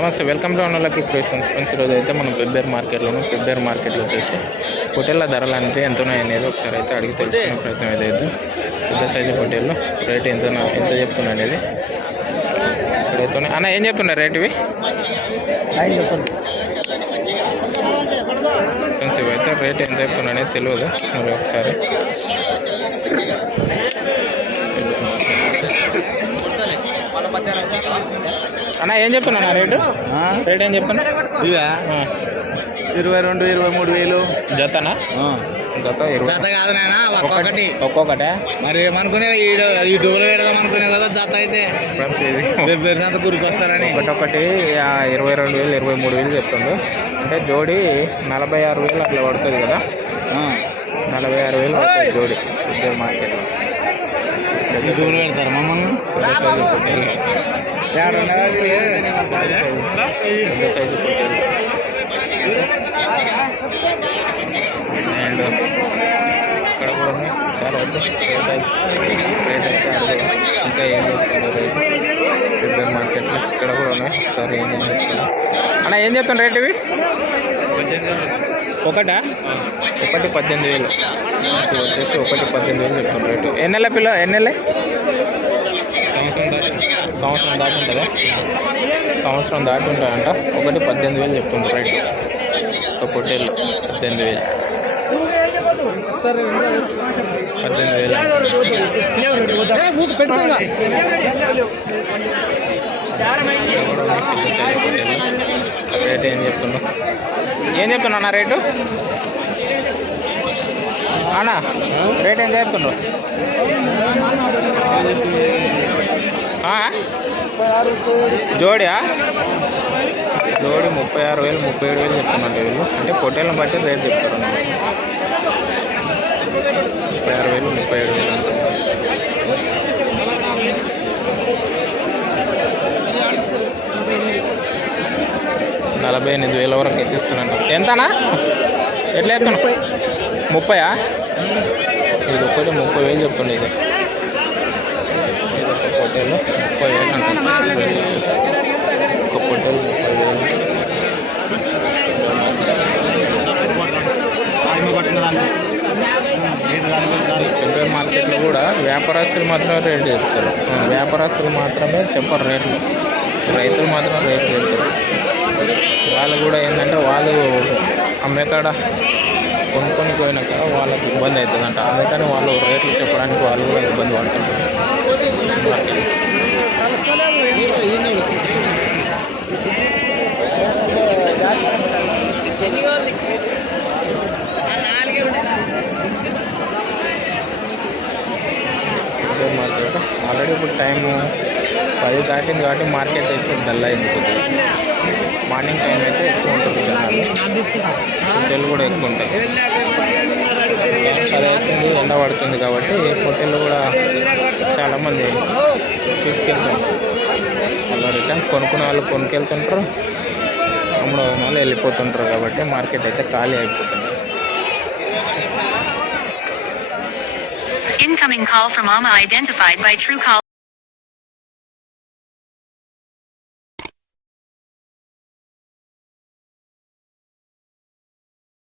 నమస్తే welcome to అన్నలకి creations friends ఈరోజు అయితే మనం పెబ్బేర్ మార్కెట్లోను పెబ్బేర్ మార్కెట్లో వచ్చేసి పొట్టేళ్ళ ధరలు అంటే ఎంత ఉన్నాయి అనేది ఒకసారి అయితే అడిగి తెలుసుకునే ప్రయత్నం అయితే. పెద్ద సైజు పొట్టేళ్ళు రేట్ ఎంత ఎంత చెప్తున్నా అనేది ఉన్నాయి. అన్న ఏం చెప్తున్నారు రేట్ ఇవి ఫ్రెండ్స్ ఇవైతే రేట్ ఎంత చెప్తున్నా అనేది తెలియదు మరి ఒకసారి అన్న ఏం చెప్తున్నా రేటు? రేట్ ఏం చెప్తున్నా ఇవా. ఇరవై రెండు ఇరవై మూడు వేలు. జతనా? జత జత కాదు నాయన ఒక్కొక్కటి. ఒక్కొక్కటే మరి ఏమనుకునే ఈడు యూట్యూబ్లో పెడదాం అనుకునే కదా జత అయితే? వెబ్బేరు సంత గురికి వస్తారని ఒకటొకటి ఇరవై రెండు వేలు ఇరవై మూడు వేలు చెప్తుండు. అంటే జోడి నలభై ఆరు వేలు అట్లా పడుతుంది కదా. నలభై ఆరు వేలు పడుతుంది జోడి. ఇద్దరు మార్కెట్లో. యూట్యూబ్లో పెడతారు మమ్మల్ని? అండ్ ఇక్కడ కూడా చాలా. ఇంకా ఏం చెప్తున్నారు మార్కెట్లో ఇక్కడ కూడా ఉన్నాయి. ఒకసారి ఏం చెప్తున్నారు అన్న ఏం చెప్తున్నారు రేట్ ఇవి? ఒకటా? ఒకటి పద్దెనిమిది వేలు. సో వచ్చేసి ఒకటి పద్దెనిమిది వేలు చెప్తున్నారు రేటు. ఎన్నెల పిల్ల ఎన్నెలే సంవత్సరం దాటి సంవత్సరం దాటి ఉంటుందా? సంవత్సరం దాటి ఉంటాయంట. ఒకటి పద్దెనిమిది వేలు చెప్తుండ్రు రేటు. ఒక పొట్టేళ్ళు పద్దెనిమిది వేలు. పద్దెనిమిది వేలు రేట్ ఏం చెప్తున్నా ఏం చెప్తున్నా అన్న రేటు? అన్నా రేట్ ఏం చెప్తుండ్రు జోడియా? జోడి ముప్పై ఆరు వేలు ముప్పై ఏడు వేలు చెప్తున్నారు వీళ్ళు అంటే పొట్టేళ్ళని బట్టి రేట్ చెప్తారు ముప్పై ఆరు వేలు ముప్పై ఏడు వేలు నలభై ఎనిమిది వేల వరకు ఎత్తిస్తున్నాను ఎంతనా? ఎట్లా ఎత్తున్నా? ముప్పయా? ఇది ఒకటి ముప్పై వేలు చెప్తుండే ఇది. ఒక పొట్టేలు ముప్పై వేలు అంటారు వచ్చేసి. ఒక పొట్టేలు ముప్పై వేలు. మార్కెట్లో కూడా వ్యాపారస్తులు మాత్రమే రేట్ చెప్తారు. వ్యాపారస్తులు మాత్రమే చెప్పరు రేట్లు. రైతులు మాత్రం రేట్ చెప్తారు వాళ్ళు కూడా ఏంటంటే వాళ్ళు అమ్మేకాడ కొనుక్కొని పోయినాక వాళ్ళకి ఇబ్బంది అవుతుందంట. అందుకని వాళ్ళు రేట్లు చెప్పడానికి వాళ్ళు కూడా ఇబ్బంది పడుతుంటారు మార్కెట్ ఇదే మార్కెట్ ఆల్రెడీ ఇప్పుడు టైము పది దాటింది కాబట్టి మార్కెట్ అయితే డల్ అయింది కొద్దిగా మార్నింగ్ టైం అయితే ఎక్కువ ఉంటుంది జనాలు హోటల్ కూడా ఎక్కువ ఉంటాయి. పది అవుతుంది ఎండ పడుతుంది కాబట్టి హోటల్ కూడా చాలామంది తీసుకెళ్తారు. అలా రిటర్న్ కొనుక్కునే వాళ్ళు కొనుక్కెళ్తుంటారు. అమ్ముడు వాళ్ళు వెళ్ళిపోతుంటారు కాబట్టి మార్కెట్ అయితే ఖాళీ అయిపోతుంది. Incoming call from Ama identified by Truecaller